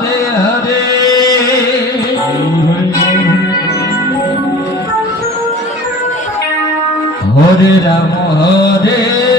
Hare Hare. Hare Ram Hare.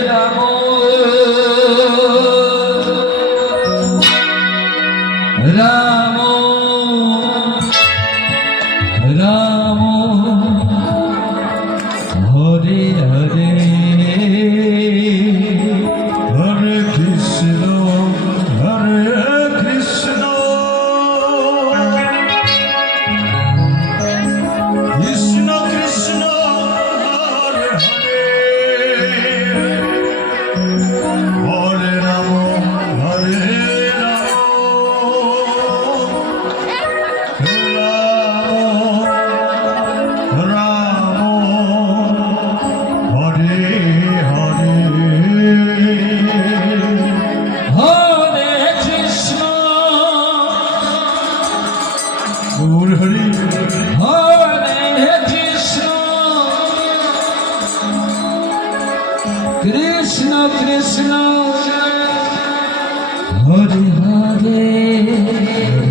Krishna Krishna. Hare Hare.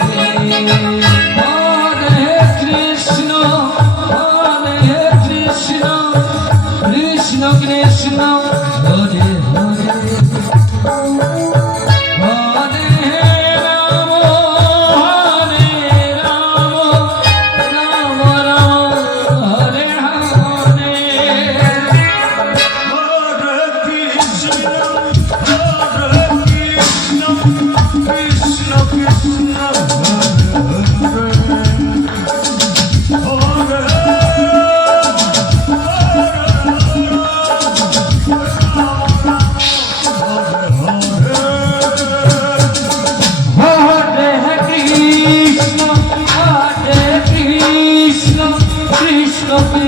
não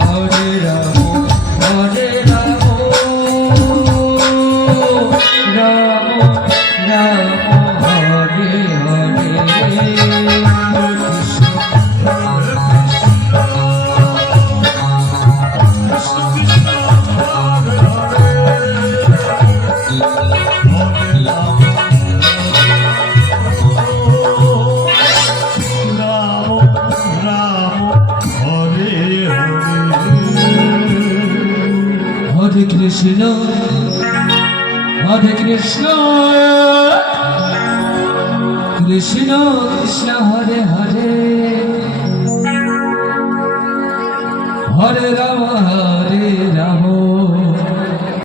Hare Radhe Krishna. Krishna Krishna Hare Hare. Hare Ram